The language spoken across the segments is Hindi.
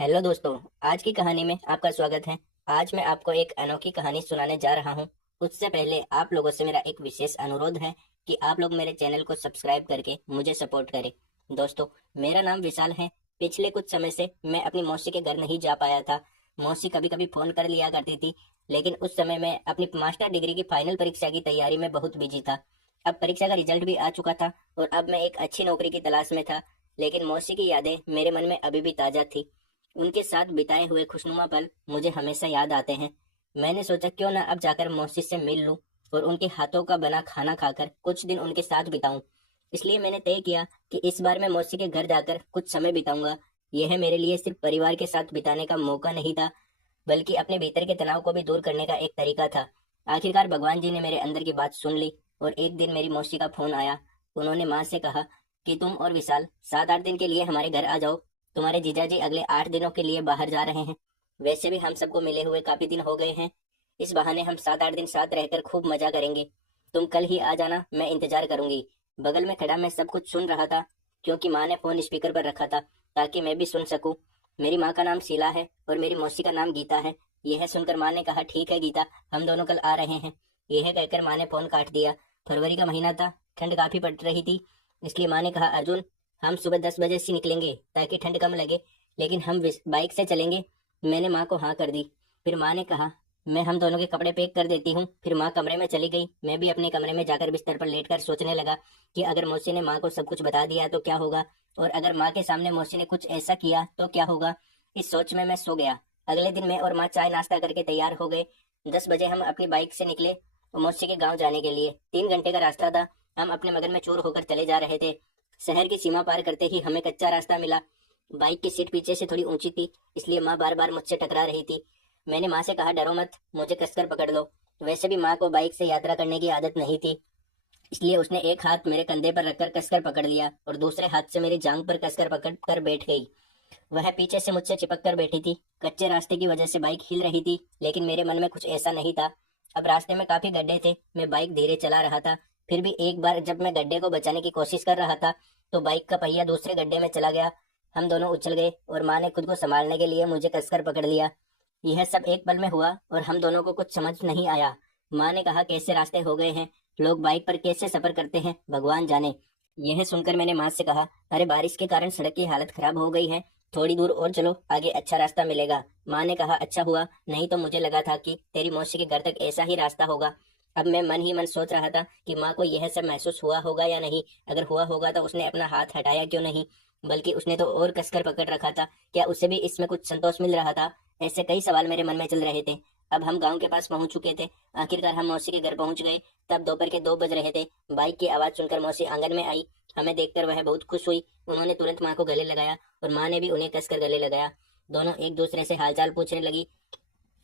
हेलो दोस्तों। आज की कहानी में आपका स्वागत है। आज मैं आपको एक अनोखी कहानी सुनाने जा रहा हूँ। उससे पहले आप लोगों से मेरा एक विशेष अनुरोध है कि आप लोग मेरे चैनल को सब्सक्राइब करके मुझे सपोर्ट करें। दोस्तों, मेरा नाम विशाल है। पिछले कुछ समय से मैं अपनी मौसी के घर नहीं जा पाया था। मौसी कभी कभी फोन कर लिया करती थी, लेकिन उस समय मैं अपनी मास्टर डिग्री की फाइनल परीक्षा की तैयारी में बहुत बिजी था। अब परीक्षा का रिजल्ट भी आ चुका था और अब मैं एक अच्छी नौकरी की तलाश में था, लेकिन मौसी की यादें मेरे मन में अभी भी ताजा थी। उनके साथ बिताए हुए खुशनुमा पल मुझे हमेशा याद आते हैं। मैंने सोचा क्यों ना अब जाकर मौसी से मिल लूं और उनके हाथों का बना खाना खाकर कुछ दिन उनके साथ बिताऊं। इसलिए मैंने तय किया कि इस बार मैं मौसी के घर जाकर कुछ समय बिताऊंगा। यह मेरे लिए सिर्फ परिवार के साथ बिताने का मौका नहीं था, बल्कि अपने भीतर के तनाव को भी दूर करने का एक तरीका था। आखिरकार भगवान जी ने मेरे अंदर की बात सुन ली और एक दिन मेरी मौसी का फोन आया। उन्होंने माँ से कहा कि तुम और विशाल 7-8 दिन के लिए हमारे घर आ जाओ। तुम्हारे जीजाजी अगले 8 दिनों के लिए बाहर जा रहे हैं। वैसे भी हम सबको मिले हुए काफी दिन हो गए हैं। इस बहाने हम 7-8 दिन साथ रहकर खूब मजा करेंगे। तुम कल ही आ जाना, मैं इंतजार करूंगी। बगल में खड़ा मैं सब कुछ सुन रहा था, क्योंकि माँ ने फोन स्पीकर पर रखा था ताकि मैं भी सुन सकूं। मेरी माँ का नाम शीला है और मेरी मौसी का नाम गीता है। यह सुनकर माँ ने कहा, ठीक है गीता, हम दोनों कल आ रहे हैं। यह कहकर माँ ने फोन काट दिया। फरवरी का महीना था, ठंड काफी पड़ रही थी। इसलिए माँ ने कहा, अर्जुन, हम सुबह 10 बजे से निकलेंगे ताकि ठंड कम लगे, लेकिन हम बाइक से चलेंगे। मैंने माँ को हाँ कर दी। फिर माँ ने कहा, मैं हम दोनों के कपड़े पैक कर देती हूँ। फिर माँ कमरे में चली गई। मैं भी अपने कमरे में जाकर बिस्तर पर लेटकर सोचने लगा कि अगर मौसी ने माँ को सब कुछ बता दिया तो क्या होगा, और अगर माँ के सामने मौसी ने कुछ ऐसा किया तो क्या होगा। इस सोच में मैं सो गया। अगले दिन मैं और माँ चाय नाश्ता करके तैयार हो गए। 10 बजे हम अपनी बाइक से निकले मौसी के गाँव जाने के लिए। 3 घंटे का रास्ता था। हम अपने मगन में चूर होकर चले जा रहे थे। शहर की सीमा पार करते ही हमें कच्चा रास्ता मिला। बाइक की सीट पीछे से थोड़ी ऊंची थी, इसलिए माँ बार बार मुझसे टकरा रही थी। मैंने माँ से कहा, डरो मत, मुझे कसकर पकड़ लो। वैसे भी माँ को बाइक से यात्रा करने की आदत नहीं थी, इसलिए उसने एक हाथ मेरे कंधे पर रखकर कसकर पकड़ लिया और दूसरे हाथ से मेरी जांग पर कसकर पकड़ कर बैठ गई। वह पीछे से मुझसे चिपक कर बैठी थी। कच्चे रास्ते की वजह से बाइक हिल रही थी, लेकिन मेरे मन में कुछ ऐसा नहीं था। अब रास्ते में काफी गड्ढे थे। मैं बाइक धीरे चला रहा था। फिर भी एक बार जब मैं गड्ढे को बचाने की कोशिश कर रहा था, तो बाइक का पहिया दूसरे गड्ढे में चला गया। हम दोनों उछल गए और माँ ने खुद को संभालने के लिए मुझे कसकर पकड़ लिया। यह सब एक पल में हुआ और हम दोनों को कुछ समझ नहीं आया। माँ ने कहा, कैसे रास्ते हो गए हैं, लोग बाइक पर कैसे सफर करते हैं, भगवान जाने। यह सुनकर मैंने माँ से कहा, अरे बारिश के कारण सड़क की हालत खराब हो गई है, थोड़ी दूर और चलो, आगे अच्छा रास्ता मिलेगा। माँ ने कहा, अच्छा हुआ, नहीं तो मुझे लगा था कि तेरी मौसी के घर तक ऐसा ही रास्ता होगा। अब मैं मन ही मन सोच रहा था कि माँ को यह सब महसूस हुआ होगा या नहीं। अगर हुआ होगा तो उसने अपना हाथ हटाया क्यों नहीं, बल्कि उसने तो और कसकर पकड़ रखा था। क्या उसे भी इसमें कुछ संतोष मिल रहा था? ऐसे कई सवाल मेरे मन में चल रहे थे। अब हम गांव के पास पहुंच चुके थे। आखिरकार हम मौसी के घर पहुंच गए। तब दोपहर के 2 बज रहे थे। बाइक की आवाज सुनकर मौसी आंगन में आई। हमें देखकर वह बहुत खुश हुई। उन्होंने तुरंत माँ को गले लगाया और माँ ने भी उन्हें कसकर गले लगाया। दोनों एक दूसरे से हालचाल पूछने लगी।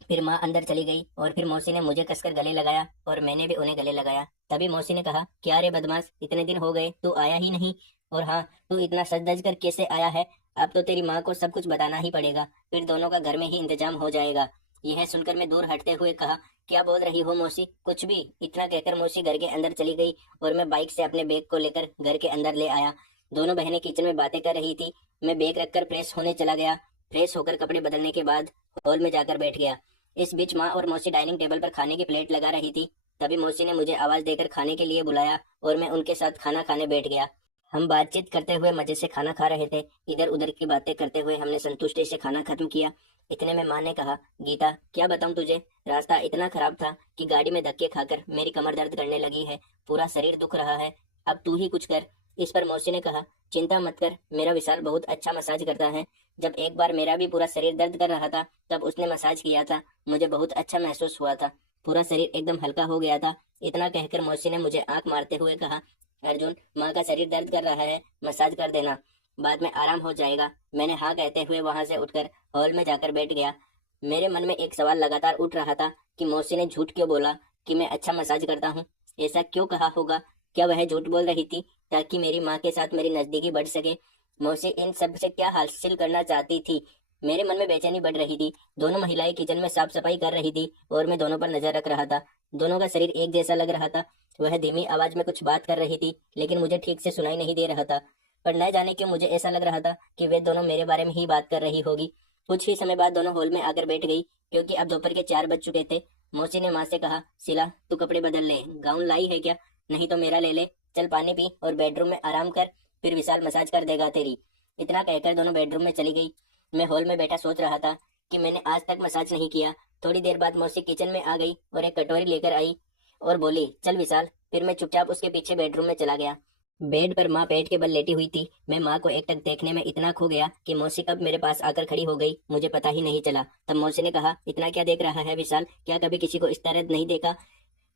फिर माँ अंदर चली गई और फिर मौसी ने मुझे कसकर गले लगाया और मैंने भी उन्हें गले लगाया। तभी मौसी ने कहा, क्या रे बदमाश, इतने दिन हो गए तू आया ही नहीं। और हाँ, तू इतना सज धज कर कैसे आया है? अब तो तेरी माँ को सब कुछ बताना ही पड़ेगा, फिर दोनों का घर में ही इंतजाम हो जाएगा। यह सुनकर मैं दूर हटते हुए कहा, क्या बोल रही हो मौसी, कुछ भी। इतना कहकर मौसी घर के अंदर चली गई और मैं बाइक से अपने बैग को लेकर घर के अंदर ले आया। दोनों बहनें किचन में बातें कर रही थी। मैं बैग रखकर फ्रेश होने चला गया। फ्रेश होकर कपड़े बदलने के बाद हॉल में जाकर बैठ गया। इस बीच माँ और मौसी डाइनिंग टेबल पर खाने की प्लेट लगा रही थी। तभी मौसी ने मुझे आवाज देकर खाने के लिए बुलाया और मैं उनके साथ खाना खाने बैठ गया। हम बातचीत करते हुए मजे से खाना खा रहे थे। इधर उधर की बातें करते हुए हमने संतुष्टि से खाना खत्म किया। इतने में माँ ने कहा, गीता, क्या बताऊं तुझे, रास्ता इतना खराब था कि गाड़ी में धक्के खाकर मेरी कमर दर्द करने लगी है। पूरा शरीर दुख रहा है। अब तू ही कुछ कर। इस पर मौसी ने कहा, चिंता मत कर, मेरा विशाल बहुत अच्छा मसाज करता है। जब एक बार मेरा भी पूरा शरीर दर्द कर रहा था, तब उसने मसाज किया था। मुझे बहुत अच्छा महसूस हुआ था। पूरा शरीर एकदम हल्का हो गया था। इतना कहकर मौसी ने मुझे आंख मारते हुए कहा, अर्जुन, माँ का शरीर दर्द कर रहा है, मसाज कर देना, बाद में आराम हो जाएगा। मैंने हाँ कहते हुए वहां से उठकर हॉल में जाकर बैठ गया। मेरे मन में एक सवाल लगातार उठ रहा था कि मौसी ने झूठ क्यों बोला कि मैं अच्छा मसाज करता हूँ। ऐसा क्यों कहा होगा? क्या वह झूठ बोल रही थी ताकि मेरी माँ के साथ मेरी नजदीकी बढ़ सके? मौसी इन सब से क्या हासिल करना चाहती थी? मेरे मन में बेचैनी बढ़ रही थी। दोनों महिलाएं किचन में साफ सफाई कर रही थी और मैं दोनों पर नजर रख रहा था। दोनों का शरीर एक जैसा लग रहा था। वह धीमी आवाज में कुछ बात कर रही थी, लेकिन मुझे ठीक से सुनाई नहीं दे रहा था। पर न जाने क्यों मुझे ऐसा लग रहा था कि वे दोनों मेरे बारे में ही बात कर रही होगी। कुछ ही समय बाद दोनों हॉल में आकर बैठ गई, क्योंकि अब दोपहर के 4 बज चुके थे। मौसी ने माँ से कहा, सिला तू कपड़े बदल ले, गाउन लाई है क्या? नहीं तो मेरा ले ले। चल पानी पी और बेडरूम में आराम कर, फिर विशाल मसाज कर देगा तेरी। इतना कहकर दोनों बेडरूम में चली गई। मैं हॉल में बैठा सोच रहा था कि मैंने आज तक मसाज नहीं किया। थोड़ी देर बाद मौसी किचन में आ गई और एक कटोरी लेकर आई और बोली, चल विशाल। फिर मैं चुपचाप उसके पीछे बेडरूम में चला गया। बेड पर माँ पेट के बल लेटी हुई थी। मैं माँ को एकटक देखने में इतना खो गया कि मौसी कब मेरे पास आकर खड़ी हो गई मुझे पता ही नहीं चला। तब मौसी ने कहा, इतना क्या देख रहा है विशाल, क्या कभी किसी को इस तरह नहीं देखा?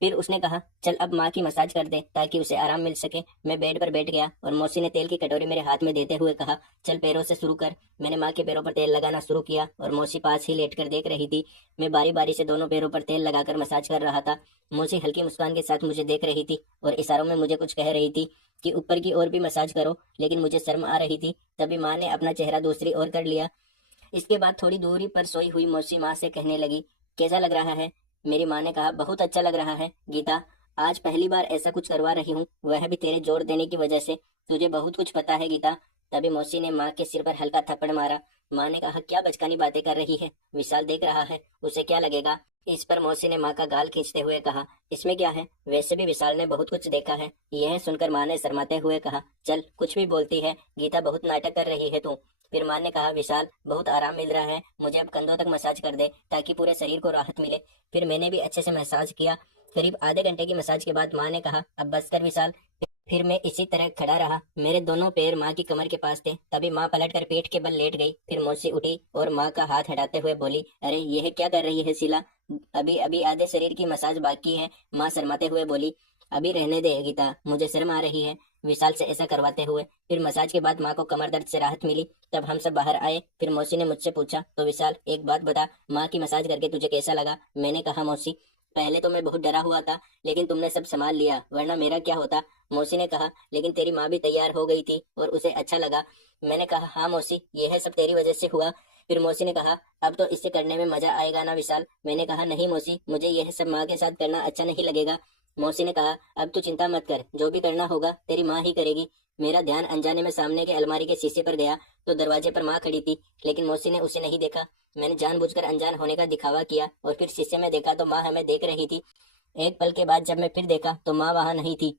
फिर उसने कहा, चल अब माँ की मसाज कर दे ताकि उसे आराम मिल सके। मैं बेड पर बैठ गया और मौसी ने तेल की कटोरी मेरे हाथ में देते हुए कहा, चल पैरों से शुरू कर। मैंने माँ के पैरों पर तेल लगाना शुरू किया और मौसी पास ही लेटकर देख रही थी। मैं बारी बारी से दोनों पैरों पर तेल लगाकर मसाज कर रहा था। मौसी हल्की मुस्कान के साथ मुझे देख रही थी और इशारों में मुझे कुछ कह रही थी कि ऊपर की ओर भी मसाज करो, लेकिन मुझे शर्म आ रही थी। तभी माँ ने अपना चेहरा दूसरी ओर कर लिया। इसके बाद थोड़ी दूरी पर सोई हुई मौसी माँ से कहने लगी, कैसा लग रहा है? मेरी माँ ने कहा, बहुत अच्छा लग रहा है गीता, आज पहली बार ऐसा कुछ करवा रही हूँ, वह भी तेरे जोर देने की वजह से। तुझे बहुत कुछ पता है गीता। तभी मौसी ने माँ के सिर पर हल्का थप्पड़ मारा। माँ ने कहा, क्या बचकानी बातें कर रही है, विशाल देख रहा है, उसे क्या लगेगा? इस पर मौसी ने माँ का गाल खींचते हुए कहा, इसमें क्या है, वैसे भी विशाल ने बहुत कुछ देखा है। यह सुनकर माँ ने शर्माते हुए कहा, चल कुछ भी बोलती है गीता, बहुत नाटक कर रही है तू। फिर माँ ने कहा, विशाल बहुत आराम मिल रहा है, मुझे अब कंधों तक मसाज कर दे ताकि पूरे शरीर को राहत मिले। फिर मैंने भी अच्छे से मसाज किया। करीब आधे घंटे की मसाज के बाद माँ ने कहा, अब बस कर विशाल। फिर मैं इसी तरह खड़ा रहा। मेरे दोनों पैर माँ की कमर के पास थे। तभी माँ पलटकर पीठ के बल लेट गई। फिर मौसी उठी और माँ का हाथ हटाते हुए बोली, अरे यह क्या कर रही है शीला, अभी अभी आधे शरीर की मसाज बाकी है। माँ शर्माते हुए बोली, अभी रहने दे गीता, मुझे शर्म आ रही है, विशाल से ऐसा करवाते हुए। फिर मसाज के बाद माँ को कमर दर्द से राहत मिली। तब हम सब बाहर आए। फिर मौसी ने मुझसे पूछा, तो विशाल एक बात बता, माँ की मसाज करके तुझे कैसा लगा? मैंने कहा, मौसी पहले तो मैं बहुत डरा हुआ था, लेकिन तुमने सब संभाल लिया, वरना मेरा क्या होता। मौसी ने कहा, लेकिन तेरी माँ भी तैयार हो गई थी और उसे अच्छा लगा। मैंने कहा, हाँ मौसी, यह सब तेरी वजह से हुआ। फिर मौसी ने कहा, अब तो इससे करने में मजा आएगा ना विशाल? मैंने कहा, नहीं मौसी, मुझे यह सब माँ के साथ करना अच्छा नहीं लगेगा। मौसी ने कहा, अब तू चिंता मत कर, जो भी करना होगा तेरी माँ ही करेगी। मेरा ध्यान अनजाने में सामने के अलमारी के शीशे पर गया तो दरवाजे पर माँ खड़ी थी, लेकिन मौसी ने उसे नहीं देखा। मैंने जानबूझकर अनजान होने का दिखावा किया और फिर शीशे में देखा तो माँ हमें देख रही थी। एक पल के बाद जब मैं फिर देखा तो माँ वहां नहीं थी।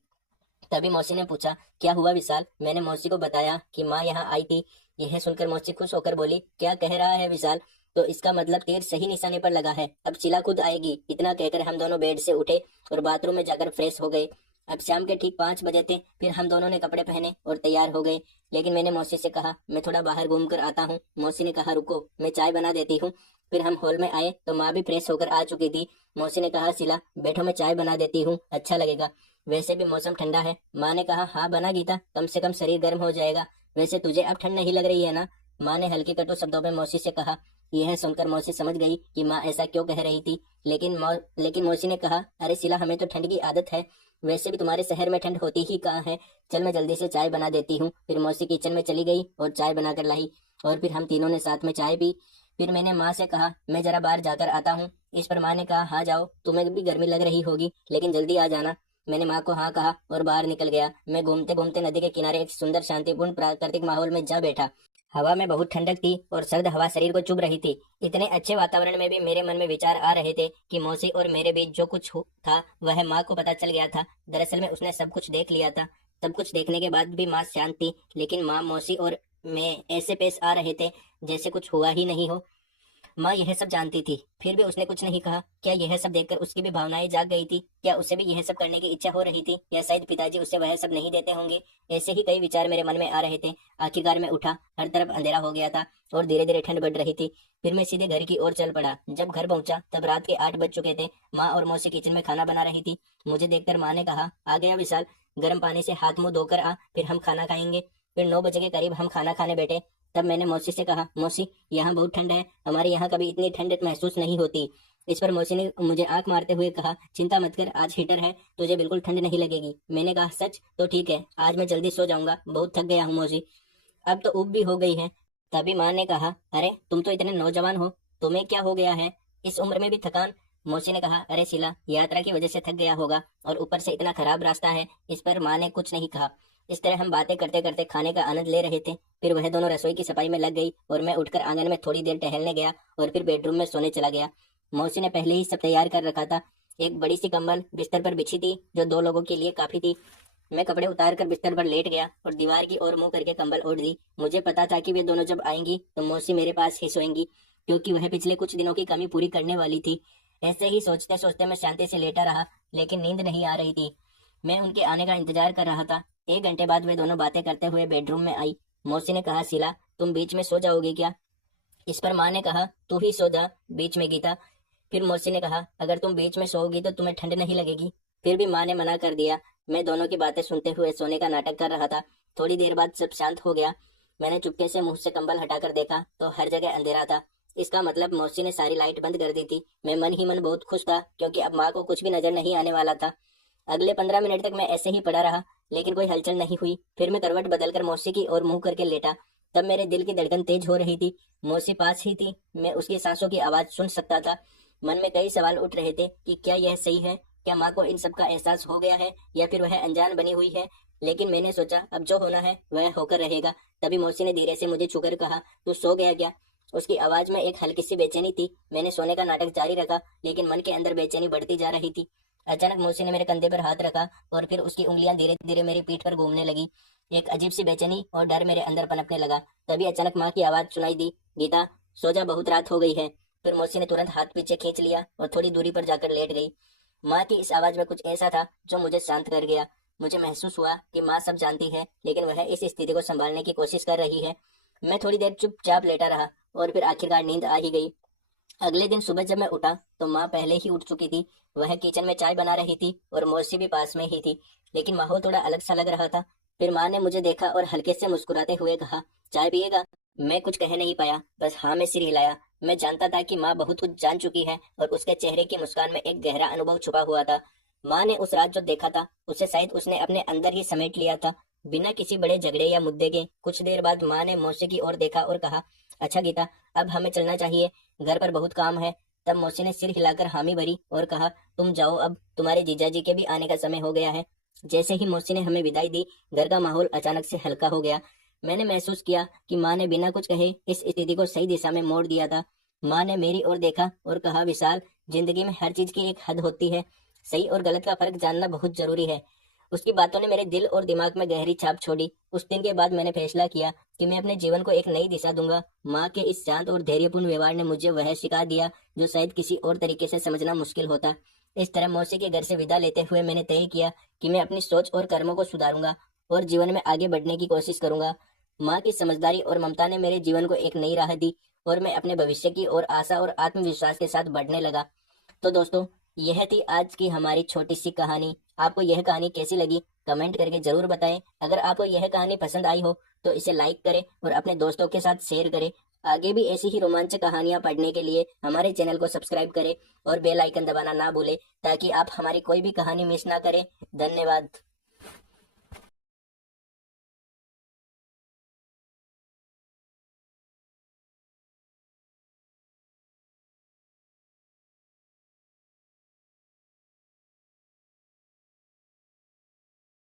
तभी मौसी ने पूछा, क्या हुआ विशाल? मैंने मौसी को बताया कि माँ यहाँ आई थी। यह सुनकर मौसी खुश होकर बोली, क्या कह रहा है विशाल, तो इसका मतलब तीर सही निशाने पर लगा है, अब शीला खुद आएगी। इतना कहकर हम दोनों बेड से उठे और बाथरूम में जाकर फ्रेश हो गए। अब शाम के ठीक 5 बजे थे। फिर हम दोनों ने कपड़े पहने और तैयार हो गए, लेकिन मैंने मौसी से कहा, मैं थोड़ा बाहर घूम कर आता हूँ। मौसी ने कहा, रुको मैं चाय बना देती हूँ। फिर हम हॉल में आए तो माँ भी फ्रेश होकर आ चुकी थी। मौसी ने कहा, शीला बैठो, मैं चाय बना देती हूँ, अच्छा लगेगा, वैसे भी मौसम ठंडा है। माँ ने कहा, हाँ बना गीता, कम से कम शरीर गर्म हो जाएगा। वैसे तुझे अब ठंड नहीं लग रही है ना? माँ ने हल्के कटु शब्दों में मौसी से कहा। यह सुनकर मौसी समझ गई कि माँ ऐसा क्यों कह रही थी, लेकिन मौसी ने कहा, अरे शीला हमें तो ठंड की आदत है, वैसे भी तुम्हारे शहर में ठंड होती ही कहाँ है, चल मैं जल्दी से चाय बना देती हूँ। फिर मौसी किचन में चली गई और चाय बनाकर लाई और फिर हम तीनों ने साथ में चाय पी। फिर मैंने माँ से कहा, मैं जरा बाहर जाकर आता हूँ। इस पर माँ ने कहा, हाँ जाओ, तुम्हें भी गर्मी लग रही होगी, लेकिन जल्दी आ जाना। मैंने माँ को हाँ कहा और बाहर निकल गया। मैं घूमते घूमते नदी के किनारे एक सुंदर शांतिपूर्ण प्राकृतिक माहौल में जा बैठा। हवा में बहुत ठंडक थी और सर्द हवा शरीर को चुभ रही थी। इतने अच्छे वातावरण में भी मेरे मन में विचार आ रहे थे कि मौसी और मेरे बीच जो कुछ था वह माँ को पता चल गया था। दरअसल में उसने सब कुछ देख लिया था। सब कुछ देखने के बाद भी माँ शांत थी, लेकिन माँ, मौसी और मैं ऐसे पेश आ रहे थे जैसे कुछ हुआ ही नहीं हो। माँ यह सब जानती थी, फिर भी उसने कुछ नहीं कहा। क्या यह सब देखकर उसकी भी भावनाएं जाग गई थी? क्या उसे भी यह सब करने की इच्छा हो रही थी? या शायद पिताजी उसे वह सब नहीं देते होंगे? ऐसे ही कई विचार मेरे मन में आ रहे थे। आखिरकार मैं उठा, हर तरफ अंधेरा हो गया था और धीरे धीरे ठंड बढ़ रही थी। फिर मैं सीधे घर की ओर चल पड़ा। जब घर पहुंचा तब रात के 8 बज चुके थे। माँ और मौसी किचन में खाना बना रही थी। मुझे देखकर माँ ने कहा, आ गया विशाल, गर्म पानी से हाथ मुंह धोकर आ, फिर हम खाना खाएंगे। फिर 9 बजे के करीब हम खाना खाने बैठे। तब मैंने मौसी से कहा, मौसी यहाँ बहुत ठंड है, हमारे यहाँ कभी इतनी ठंड महसूस नहीं होती। इस पर मौसी ने मुझे आंख मारते हुए कहा, चिंता मत कर, आज हीटर है, तुझे बिल्कुल ठंड नहीं लगेगी। मैंने कहा, सच? तो ठीक है, आज मैं जल्दी सो जाऊंगा, बहुत थक गया हूँ मौसी, अब तो ऊब भी हो गई है। तभी माँ ने कहा, अरे तुम तो इतने नौजवान हो, तुम्हें क्या हो गया है, इस उम्र में भी थकान? मौसी ने कहा, अरे शीला, यात्रा की वजह से थक गया होगा और ऊपर से इतना खराब रास्ता है। इस पर माँ ने कुछ नहीं कहा। इस तरह हम बातें करते करते खाने का आनंद ले रहे थे। फिर वह दोनों रसोई की सफाई में लग गई और मैं उठकर आंगन में थोड़ी देर टहलने गया और फिर बेडरूम में सोने चला गया। मौसी ने पहले ही सब तैयार कर रखा था। एक बड़ी सी कंबल बिस्तर पर बिछी थी जो 2 लोगों के लिए काफी थी। मैं कपड़े उतार कर बिस्तर पर लेट गया और दीवार की ओर मुंह करके कंबल ओढ़ दी। मुझे पता था कि वे दोनों जब आएंगी तो मौसी मेरे पास ही सोएंगी, क्योंकि वह पिछले कुछ दिनों की कमी पूरी करने वाली थी। ऐसे ही सोचते सोचते मैं शांति से लेटा रहा, लेकिन नींद नहीं आ रही थी। मैं उनके आने का इंतजार कर रहा था। 1 घंटे बाद वे दोनों बातें करते हुए बेडरूम में आई। मौसी ने कहा, शीला तुम बीच में सो जाओगी क्या? इस पर माँ ने कहा, तू ही सो जा बीच में गीता। फिर मौसी ने कहा, अगर तुम बीच में सोओगी तो तुम्हें ठंड नहीं लगेगी। फिर भी माँ ने मना कर दिया। मैं दोनों की बातें सुनते हुए सोने का नाटक कर रहा था। थोड़ी देर बाद सब शांत हो गया। मैंने चुपके से मुंह से कंबल हटाकर देखा तो हर जगह अंधेरा था। इसका मतलब मौसी ने सारी लाइट बंद कर दी थी। मैं मन ही मन बहुत खुश था, क्योंकि अब माँ को कुछ भी नजर नहीं आने वाला था। अगले 15 मिनट तक मैं ऐसे ही पड़ा रहा, लेकिन कोई हलचल नहीं हुई। फिर मैं करवट बदलकर मौसी की ओर मुंह करके लेटा। तब मेरे दिल की धड़कन तेज हो रही थी। मौसी पास ही थी, मैं उसकी सांसों की आवाज सुन सकता था। मन में कई सवाल उठ रहे थे कि क्या यह सही है, क्या माँ को इन सब का एहसास हो गया है या फिर वह अनजान बनी हुई है। लेकिन मैंने सोचा अब जो होना है वह होकर रहेगा। तभी मौसी ने धीरे से मुझे छूकर कहा, तू सो गया क्या? उसकी आवाज में एक हल्की सी बेचैनी थी। मैंने सोने का नाटक जारी रखा, लेकिन मन के अंदर बेचैनी बढ़ती जा रही थी। अचानक मौसी ने मेरे कंधे पर हाथ रखा और फिर उसकी उंगलियां धीरे धीरे मेरी पीठ पर घूमने लगी। एक अजीब सी बेचैनी और डर मेरे अंदर पनपने लगा। तभी अचानक माँ की आवाज सुनाई दी, गीता सो जा, बहुत रात हो गई है। फिर मौसी ने तुरंत हाथ पीछे खींच लिया और थोड़ी दूरी पर जाकर लेट गई। माँ की इस आवाज में कुछ ऐसा था जो मुझे शांत कर गया। मुझे महसूस हुआ कि माँ सब जानती है, लेकिन वह इस स्थिति को संभालने की कोशिश कर रही है। मैं थोड़ी देर चुपचाप लेटा रहा और फिर आखिरकार नींद आ ही गई। अगले दिन सुबह जब मैं उठा तो माँ पहले ही उठ चुकी थी। वह किचन में चाय बना रही थी और मौसी भी पास में ही थी, लेकिन माहौल थोड़ा अलग सा लग रहा था। फिर माँ ने मुझे देखा और हल्के से मुस्कुराते हुए कहा, चाय पिएगा? मैं कुछ कह नहीं पाया, बस हाँ में सिर हिलाया। मैं जानता था कि माँ बहुत कुछ जान चुकी है और उसके चेहरे की मुस्कान में एक गहरा अनुभव छुपा हुआ था। माँ ने उस रात जो देखा था उसे शायद उसने अपने अंदर ही समेट लिया था, बिना किसी बड़े झगड़े या मुद्दे के। कुछ देर बाद माँ ने मौसी की ओर देखा और कहा, अच्छा गीता, अब हमें चलना चाहिए, घर पर बहुत काम है। तब मौसी ने सिर हिलाकर हामी भरी और कहा, तुम जाओ, अब तुम्हारे जीजाजी के भी आने का समय हो गया है। जैसे ही मौसी ने हमें विदाई दी, घर का माहौल अचानक से हल्का हो गया। मैंने महसूस किया कि माँ ने बिना कुछ कहे इस स्थिति को सही दिशा में मोड़ दिया था। माँ ने मेरी ओर देखा और कहा, विशाल, जिंदगी में हर चीज की एक हद होती है। सही और गलत का फर्क जानना बहुत जरूरी है। उसकी बातों ने मेरे दिल और दिमाग में गहरी छाप छोड़ी। उस दिन के बाद मैंने फैसला किया कि मैं अपने जीवन को एक नई दिशा दूंगा। माँ के इस शांत और धैर्यपूर्ण व्यवहार ने मुझे वह सिखा दिया जो शायद किसी और तरीके से समझना मुश्किल होता। इस तरह मौसी के घर से विदा लेते हुए मैंने तय किया कि मैं अपनी सोच और कर्मों को सुधारूंगा और जीवन में आगे बढ़ने की कोशिश करूंगा। माँ की समझदारी और ममता ने मेरे जीवन को एक नई राह दी और मैं अपने भविष्य की ओर आशा और आत्मविश्वास के साथ बढ़ने लगा। तो दोस्तों, यह थी आज की हमारी छोटी सी कहानी। आपको यह कहानी कैसी लगी कमेंट करके जरूर बताएं। अगर आपको यह कहानी पसंद आई हो तो इसे लाइक करें और अपने दोस्तों के साथ शेयर करें। आगे भी ऐसी ही रोमांचक कहानियां पढ़ने के लिए हमारे चैनल को सब्सक्राइब करें और बेल आइकन दबाना ना भूलें, ताकि आप हमारी कोई भी कहानी मिस ना करें। धन्यवाद।